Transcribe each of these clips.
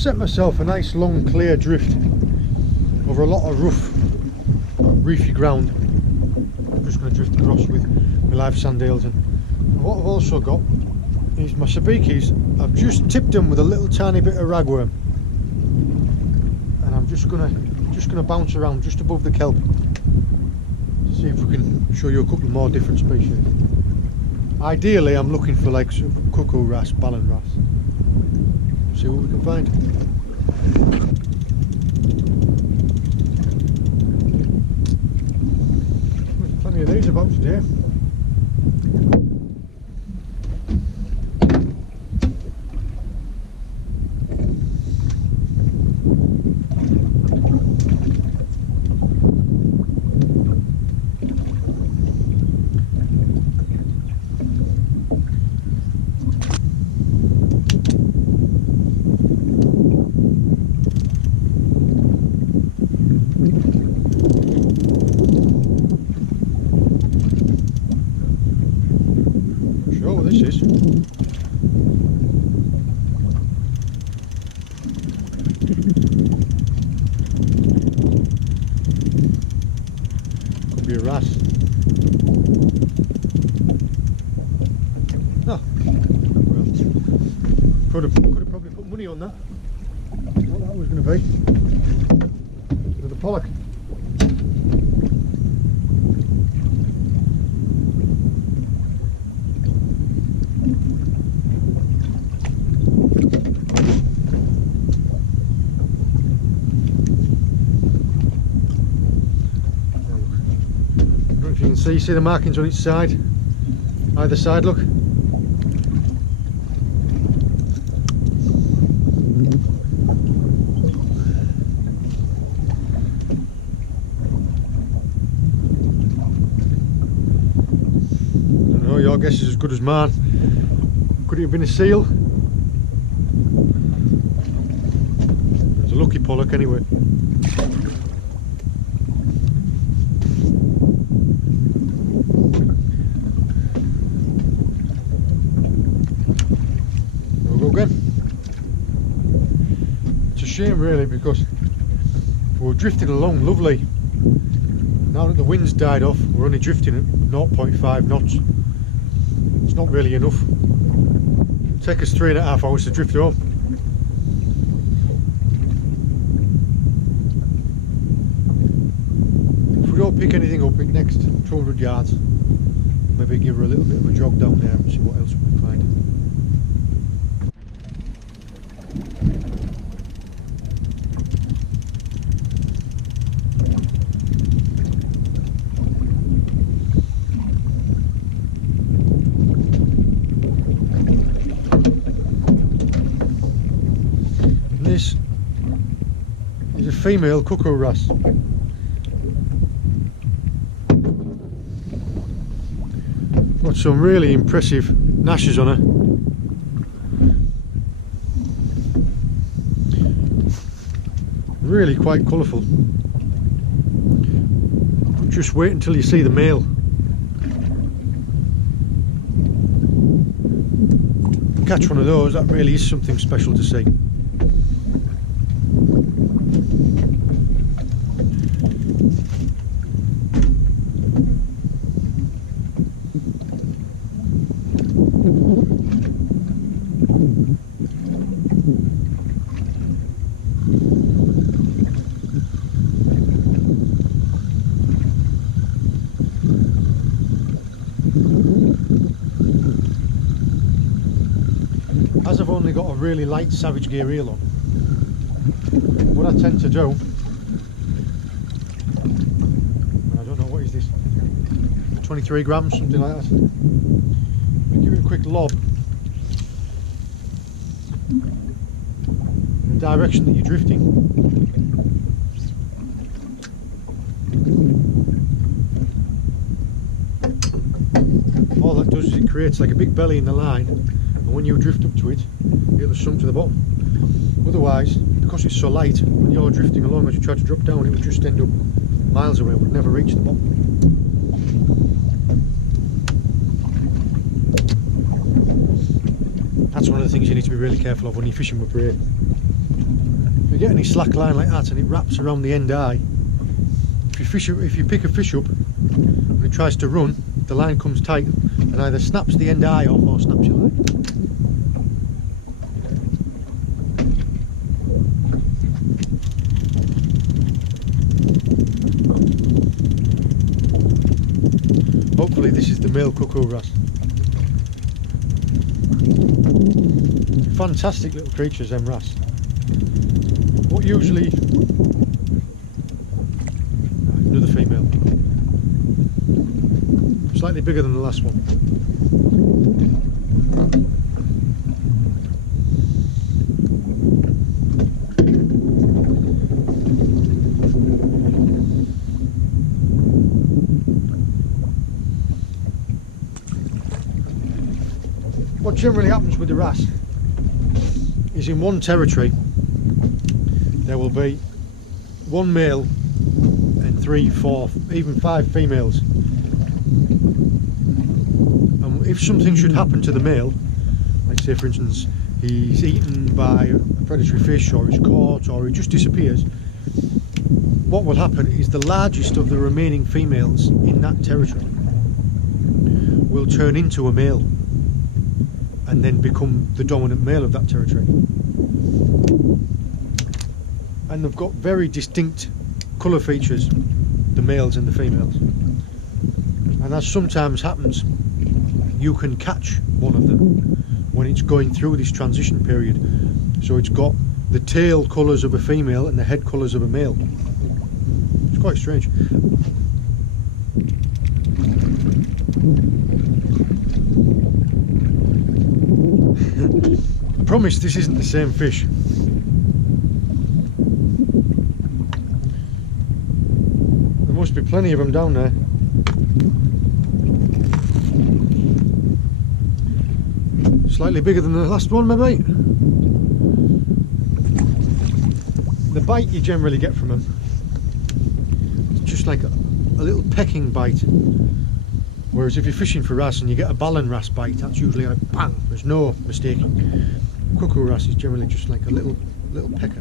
set myself a nice long clear drift over a lot of rough reefy ground. I'm just going to drift across with my live sandales, and what I've also got is my sabikis. I've just tipped them with a little tiny bit of ragworm, and I'm just gonna bounce around just above the kelp to see if we can show you a couple more different species. Ideally I'm looking for like sort of cuckoo wrasse, ballan wrasse. See what we can find. There's plenty of these about today. This is. Could be a wrasse. Oh, well, could have probably put money on that. What that was going to be with a Pollack. You can see the markings on its side, either side, look. There I know, your guess is as good as mine. Could it have been a seal? It's a lucky Pollack anyway. It's a shame really, because we were drifting along lovely. Now that the wind's died off, we're only drifting at 0.5 knots. It's not really enough. It'll take us 3.5 hours to drift home. If we don't pick anything up in next 200 yards, maybe give her a little bit of a jog down there and see what else we can find. This is a female cuckoo wrasse. Got some really impressive gnashes on her. Really quite colourful. Just wait until you see the male. Catch one of those, that really is something special to see. As I've only got a really light Savage Gear reel on, what I tend to do, I don't know, what is this, 23 grams, something like that. Give it a quick lob in the direction that you're drifting. All that does is it creates like a big belly in the line, and when you drift up to it, it'll sink to the bottom. Otherwise, because it's so light, when you're drifting along, as you try to drop down, it would just end up miles away, it would never reach the bottom. That's one of the things you need to be really careful of when you're fishing with braid. If you get any slack line like that and it wraps around the end eye, if you pick a fish up and it tries to run, the line comes tight and either snaps the end eye off or snaps your line. Hopefully this is the male cuckoo wrasse. Fantastic little creatures, them wrasse. What usually... Another female. Slightly bigger than the last one. What generally happens with the wrasse is in one territory there will be one male and 3, 4, even 5 females, and if something should happen to the male, like say for instance he's eaten by a predatory fish or he's caught or he just disappears, what will happen is the largest of the remaining females in that territory will turn into a male and then become the dominant male of that territory. And they've got very distinct colour features, the males and the females. And as sometimes happens, you can catch one of them when it's going through this transition period. So it's got the tail colours of a female and the head colours of a male. It's quite strange. I promise this isn't the same fish. There must be plenty of them down there. Slightly bigger than the last one, maybe. The bite you generally get from them, it's just like a little pecking bite. Whereas if you're fishing for wrasse and you get a ballan wrasse bite, that's usually like bang, there's no mistaking. Cuckoo wrasse is generally just like a little pecker.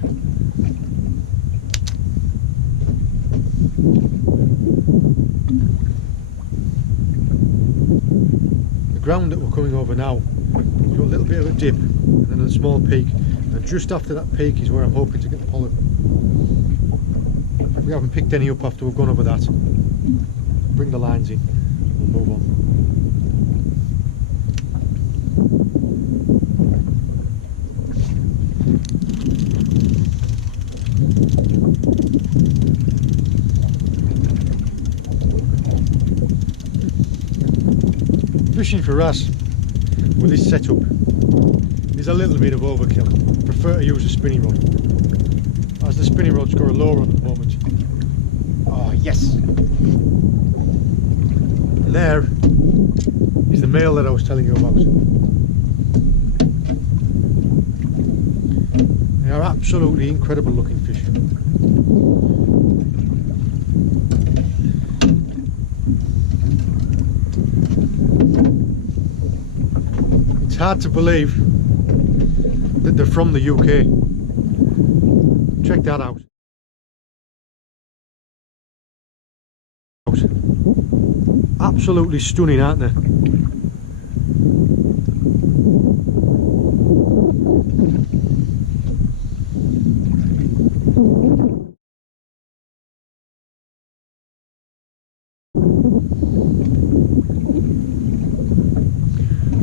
The ground that we're coming over now, you've got a little bit of a dip and then a small peak, and just after that peak is where I'm hoping to get the pollock. We haven't picked any up after we've gone over that. Bring the lines in. We'll move on. Fishing for wrasse with this setup is a little bit of overkill. I prefer to use a spinning rod, as the spinning rod's got a lure on at the moment. Oh yes! And there is the male that I was telling you about. They are absolutely incredible looking fish. It's hard to believe that they're from the UK. Check that out. Absolutely stunning, aren't they?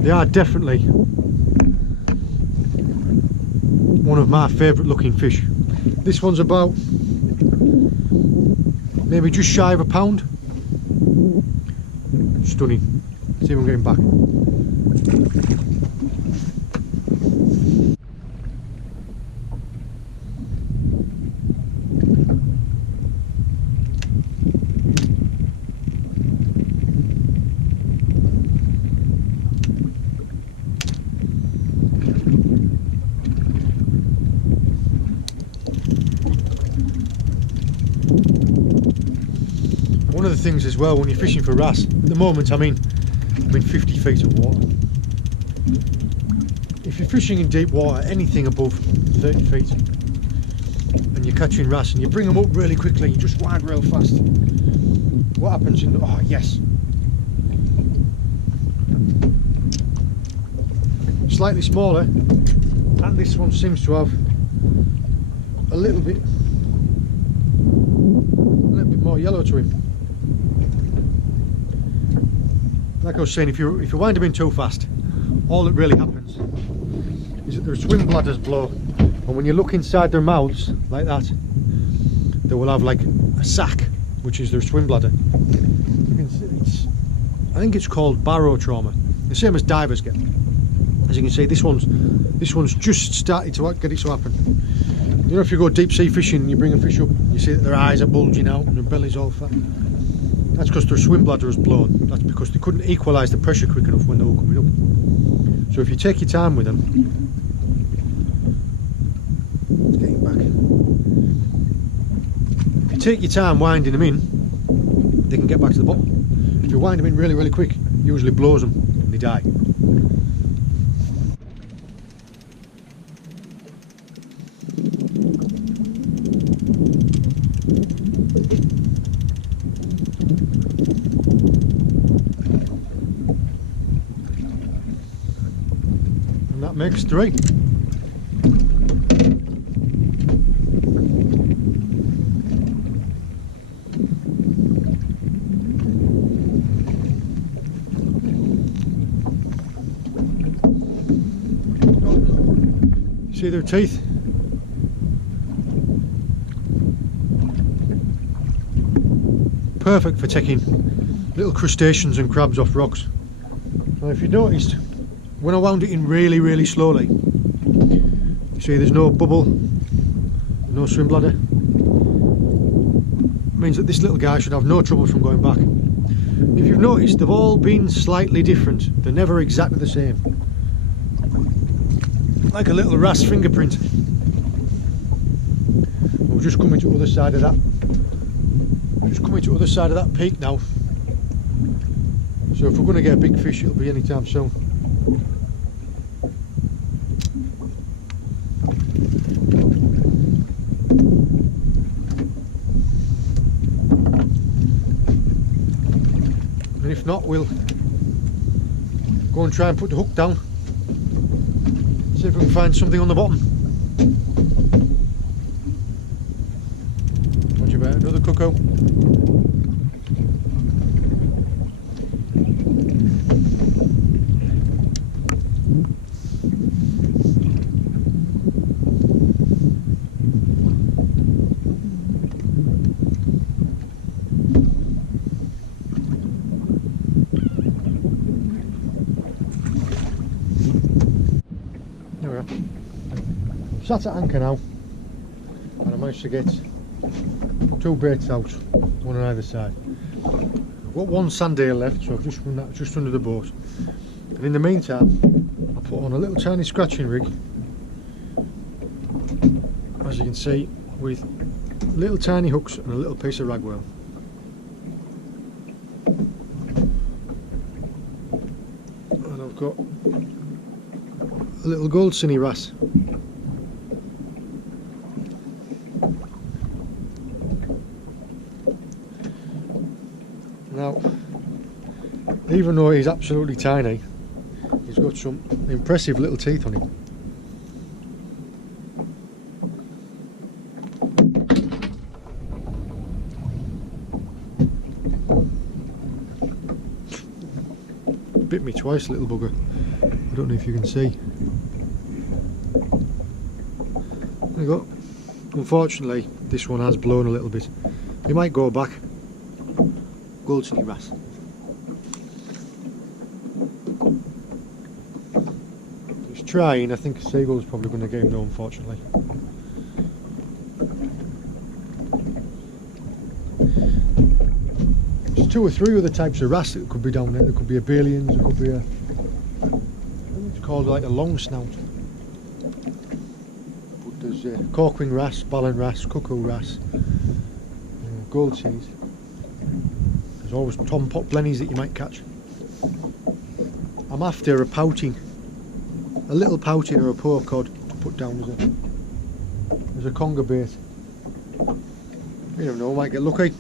They are definitely one of my favourite looking fish. This one's about maybe just shy of £1. Stunning. See if I'm getting back. One of the things as well when you're fishing for wrasse, at the moment I'm in 50 feet of water. If you're fishing in deep water, anything above 30 feet, and you're catching wrasse and you bring them up really quickly, you just wag real fast, what happens in the, oh yes, slightly smaller, and this one seems to have a little bit more yellow to him. Like I was saying, if you wind them in too fast, all that really happens is that their swim bladders blow, and when you look inside their mouths like that, they will have like a sac, which is their swim bladder. You can see I think it's called barotrauma, the same as divers get. As you can see, this one's just started to get it to happen. You know, if you go deep sea fishing and you bring a fish up, you see that their eyes are bulging out and their belly's all fat. That's because their swim bladder has blown. That's because they couldn't equalise the pressure quick enough when they were coming up. So if you take your time with them, let's get him back. If you take your time winding them in, they can get back to the bottom. If you wind them in really, really quick, it usually blows them and they die. And that makes 3. See their teeth? Perfect for taking little crustaceans and crabs off rocks. Now if you noticed, when I wound it in really, really slowly, you see there's no bubble, no swim bladder. It means that this little guy should have no trouble from going back. If you've noticed, they've all been slightly different. They're never exactly the same. Like a little wrasse fingerprint. We're just coming to the other side of that. Just coming to the other side of that peak now. So if we're going to get a big fish, it'll be anytime soon. And if not, we'll go and try and put the hook down. See if we can find something on the bottom. What you about another cuckoo? Sat at anchor now, and I managed to get 2 baits out, one on either side. I've got 1 sand eel left, so I've just run that just under the boat. And in the meantime, I put on a little tiny scratching rig, as you can see, with little tiny hooks and a little piece of ragworm. And I've got a little gold cinny wrasse. Now, even though he's absolutely tiny, he's got some impressive little teeth on him. Bit me twice, little bugger. I don't know if you can see. There you go. Unfortunately, this one has blown a little bit. He might go back. Gold cinny wrasse. He's trying. I think a seagull's probably going to get him though, unfortunately. There's 2 or 3 other types of wrasse that could be down there. There could be a Balians, there could be a, I think it's called like a long snout. But there's corkwing wrasse, ballan wrasse, cuckoo wrasse, gold cinnies. There's always tom pot blennies that you might catch. I'm after a pouting, a little pouting or a poor cod to put down as a conger bait. You never know, might get lucky.